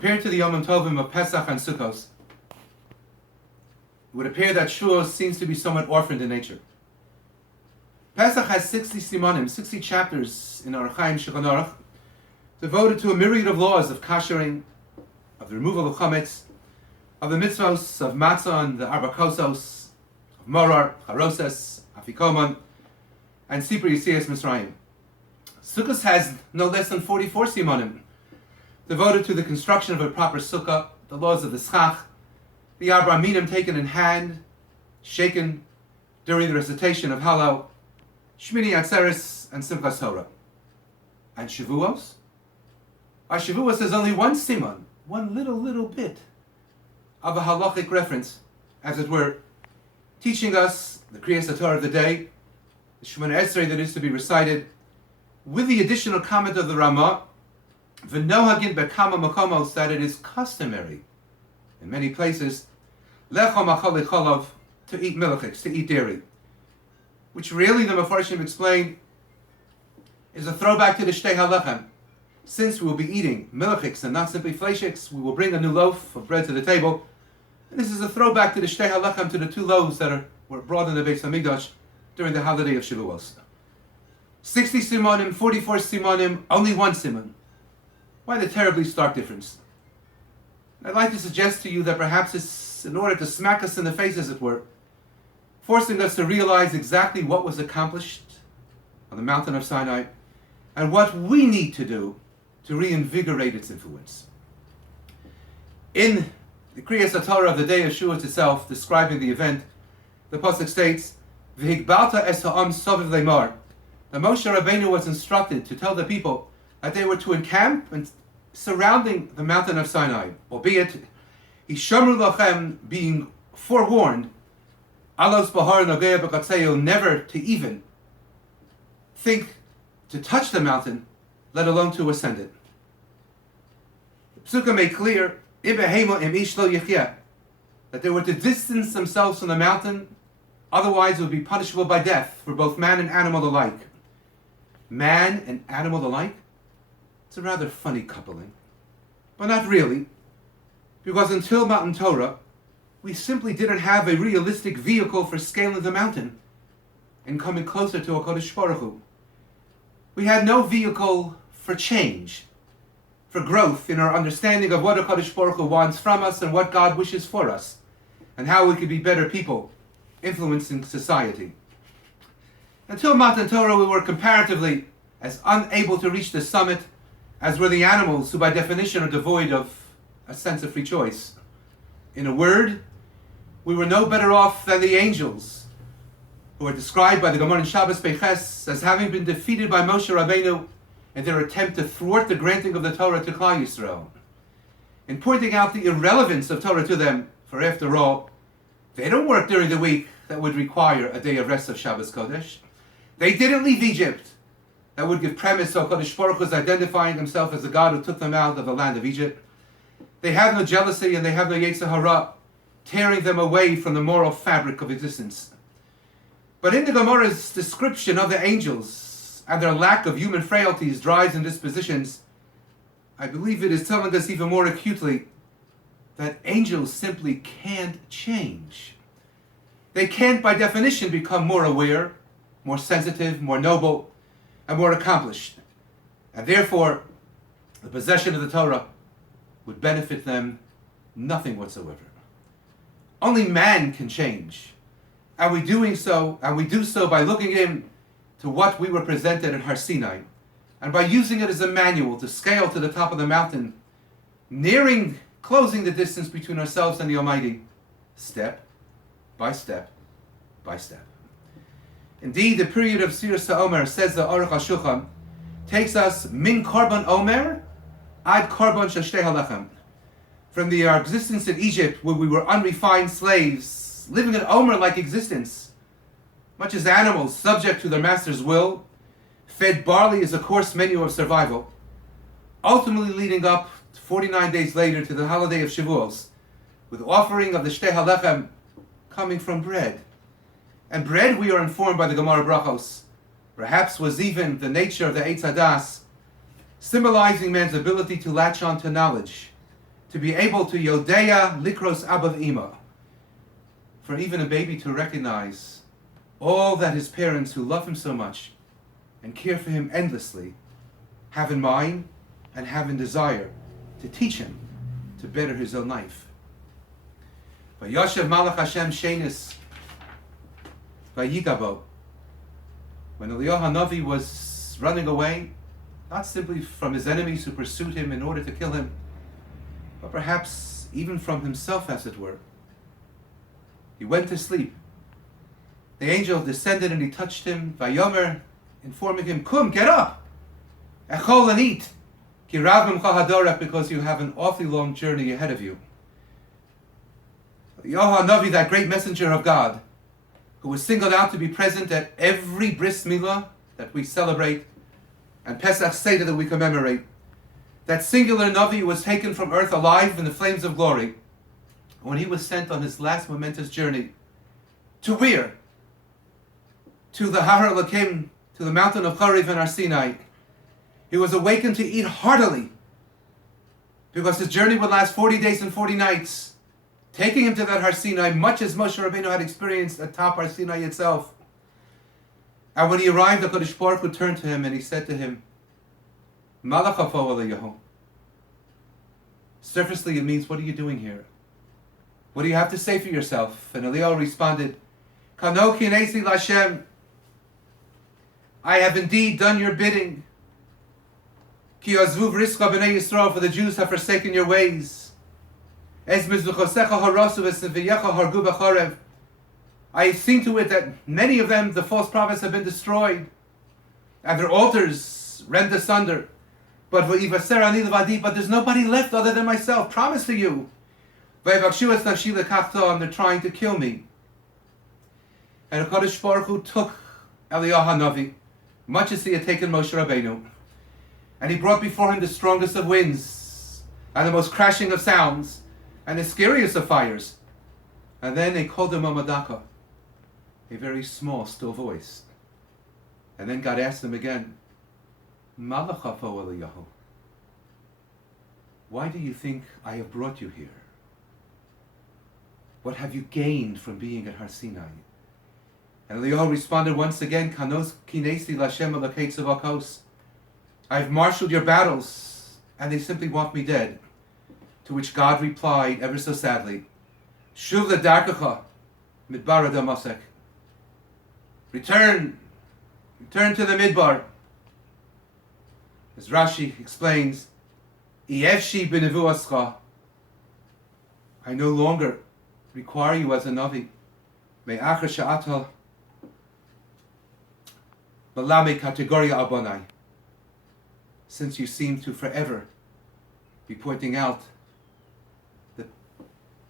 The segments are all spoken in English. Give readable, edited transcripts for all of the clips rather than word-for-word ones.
Compared to the Yom Tovim of Pesach and Sukkos, it would appear that Shavuos seems to be somewhat orphaned in nature. Pesach has 60 simanim, 60 chapters in Orach Chaim Shulchan Aruch, devoted to a myriad of laws of kashering, of the removal of chametz, of the mitzvos, of matzah and the arba kosos, of morar, charoses, afikoman, and sipur yitzias Mitzrayim. Sukkos has no less than 44 simanim, devoted to the construction of a proper sukkah, the laws of the schach, the arba minim taken in hand, shaken during the recitation of Hallel, Shmini Atzeres, and Simchas Torah. And Shavuos? Our Shavuos has only one siman, one little bit of a halachic reference, as it were, teaching us the Kriyas Torah of the day, the Shemona Esrei that is to be recited, with the additional comment of the Ramah, V'nohagin bekama makomos, that it is customary in many places, lechom achol lecholov, to eat milchiks, to eat dairy, which really the Mefarshim explain is a throwback to the Shtei HaLechem. Since we will be eating milchiks and not simply fleishiks, we will bring a new loaf of bread to the table. And this is a throwback to the Shtei HaLechem, to the two loaves that were brought in the Beis HaMikdash during the holiday of Shavuos. 60 simanim, 44 simanim, only one siman. Why the terribly stark difference? I'd like to suggest to you that perhaps it's in order to smack us in the face, as it were, forcing us to realize exactly what was accomplished on the mountain of Sinai and what we need to do to reinvigorate its influence. In the Kriyas Torah of the day of Shavuos itself, describing the event, the pasuk states, "V'higbalta es ha'am soviv leimar." That Moshe Rabbeinu was instructed to tell the people that they were to encamp and surrounding the mountain of Sinai, albeit Yishamru lachem, being forewarned, Alos bahar nogea b'katzeu, never to even think to touch the mountain, let alone to ascend it. The Psukkah made clear, Ibehema im ish lo yichyeh, that they were to distance themselves from the mountain, otherwise it would be punishable by death for both man and animal alike. Man and animal alike? It's a rather funny coupling. But not really, because until Mount Torah, we simply didn't have a realistic vehicle for scaling the mountain and coming closer to HaKadosh Baruch Hu. We had no vehicle for change, for growth in our understanding of what HaKadosh Baruch Hu wants from us and what God wishes for us, and how we could be better people, influencing society. Until Mount Torah, we were comparatively as unable to reach the summit as were the animals, who by definition are devoid of a sense of free choice. In a word, we were no better off than the angels, who are described by the Gemara in Shabbos Peiches as having been defeated by Moshe Rabbeinu in their attempt to thwart the granting of the Torah to Klal Yisrael. In pointing out the irrelevance of Torah to them, for after all, they don't work during the week that would require a day of rest of Shabbos Kodesh. They didn't leave Egypt. That would give premise to HaKadosh Baruch Hu as identifying himself as the God who took them out of the land of Egypt. They have no jealousy and they have no Yetzer Hara, tearing them away from the moral fabric of existence. But in the Gemara's description of the angels and their lack of human frailties, drives, and dispositions, I believe it is telling us even more acutely that angels simply can't change. They can't, by definition, become more aware, more sensitive, more noble, and more accomplished. And therefore, the possession of the Torah would benefit them nothing whatsoever. Only man can change. And we do so by looking into what we were presented in Har Sinai, and by using it as a manual to scale to the top of the mountain, closing the distance between ourselves and the Almighty, step by step by step. Indeed, the period of Sir Omer, says the Aruch HaShulchan, takes us min korban Omer ad korban shel Shtei HaLechem. From our existence in Egypt, where we were unrefined slaves, living an Omer-like existence, much as animals subject to their master's will, fed barley as a course menu of survival, ultimately leading up 49 days later to the holiday of Shavuos, with offering of the Shtei HaLechem coming from bread. And bread, we are informed by the Gemara Brachos, perhaps was even the nature of the Eitz Hadas, symbolizing man's ability to latch on to knowledge, to be able to Yodea Likros Abav Ima, for even a baby to recognize all that his parents who love him so much and care for him endlessly have in mind and have in desire to teach him to better his own life. Vayoshev Malach Hashem Shenis Vayigabo. When Eliyahu Hanavi was running away, not simply from his enemies who pursued him in order to kill him, but perhaps even from himself, as it were, he went to sleep. The angel descended and he touched him, Vayomer, informing him, Kum, get up! Echol and eat! Ki rav mimcha hadorach, because you have an awfully long journey ahead of you. Eliyahu Hanavi, that great messenger of God, who was singled out to be present at every bris milah that we celebrate and Pesach Seder that we commemorate, that singular Navi was taken from earth alive in the flames of glory when he was sent on his last momentous journey. To where? To the Har Elokim, to the mountain of Chariv and Har Sinai. He was awakened to eat heartily because his journey would last 40 days and 40 nights, taking him to that Har Sinai, much as Moshe Rabbeinu had experienced atop Har Sinai itself. And when he arrived, the Kodesh Baruch Hu turned to him and he said to him, Malach hafo Eliyahu. Surfacely, it means, what are you doing here? What do you have to say for yourself? And Eliyahu responded, Kano kinesi Lashem. I have indeed done your bidding. Ki azvu v'rischa b'nei Yisrael, for the Jews have forsaken your ways. Es mizvuchosecha harasu v'seviyecha hargu b'charev. I have seen to it that many of them, the false prophets, have been destroyed, and their altars rent asunder. But there's nobody left other than myself. Promise to you. And they're trying to kill me. And the Kodesh Baruch Hu took Eliyahu Hanavi, much as he had taken Moshe Rabbeinu, and he brought before him the strongest of winds, and the most crashing of sounds, and the scariest of fires. And then they called him a Madaka, a very small, still voice. And then God asked him again, Malach hafo Eliyahu. Why do you think I have brought you here? What have you gained from being at Har Sinai? And Eliyahu responded once again, Kanos kinesi Lashem Elokei Tzavakos. I have marshaled your battles, and they simply want me dead. To which God replied, ever so sadly, Shuv ledarkecha midbar Damasek. Return to the midbar. As Rashi explains, Iyevshi b'nevuascha. I no longer require you as a Navi. Me'achar sha'ata malame kategoria abonai. Since you seem to forever be pointing out the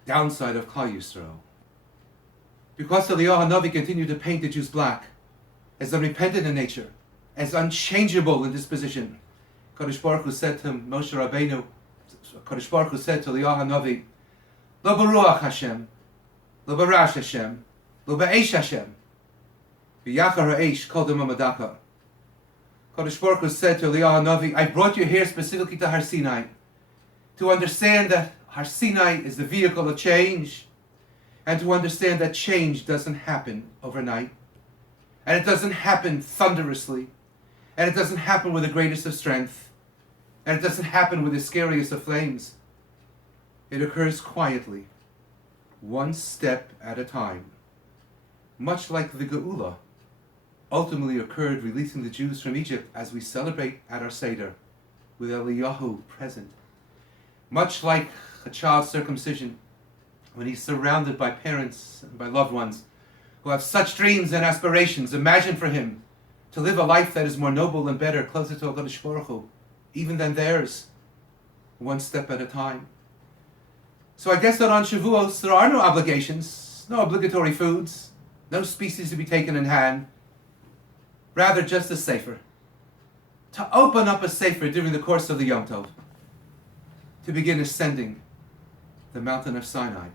downside of Klal Yisrael. Because Eliyahu Hanavi continued to paint the Jews black, as unrepentant in nature, as unchangeable in disposition, Kodesh Baruch Hu said to Moshe Rabbeinu, Kodesh Baruch Hu said to Eliyahu Hanavi, Lo baruach Hashem, lo barash Hashem, lo ba'esh Hashem, v'yachar ha'esh kol dem amadaka. Kodesh Baruch Hu said to Eliyahu Hanavi, I brought you here specifically to Har Sinai, to understand that Har Sinai is the vehicle of change, and to understand that change doesn't happen overnight, and it doesn't happen thunderously, and it doesn't happen with the greatest of strength, and it doesn't happen with the scariest of flames. It occurs quietly, one step at a time, much like the Geula ultimately occurred releasing the Jews from Egypt, as we celebrate at our Seder, with Eliyahu present. Much like a child's circumcision, when he's surrounded by parents and by loved ones who have such dreams and aspirations, imagine for him to live a life that is more noble and better, closer to HaKadosh Baruch Hu, even than theirs, one step at a time. So I guess that on Shavuos there are no obligations, no obligatory foods, no species to be taken in hand, rather just a sefer. To open up a sefer during the course of the Yom Tov, to begin ascending the mountain of Sinai,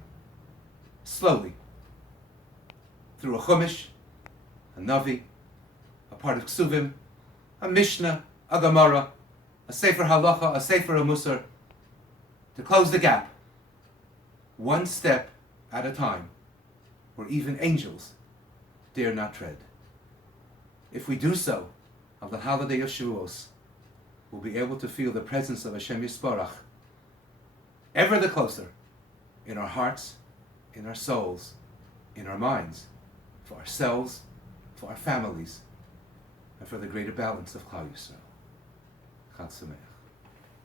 slowly, through a Chumash, a Navi, a part of Ksuvim, a Mishnah, a Gemara, a Sefer Halacha, a Sefer Musar, to close the gap, one step at a time, where even angels dare not tread. If we do so, on the holiday of Shavuos, we'll be able to feel the presence of Hashem Yisparach ever the closer in our hearts, in our souls, in our minds, for ourselves, for our families, and for the greater balance of Klal Yisrael. Chag Sameach.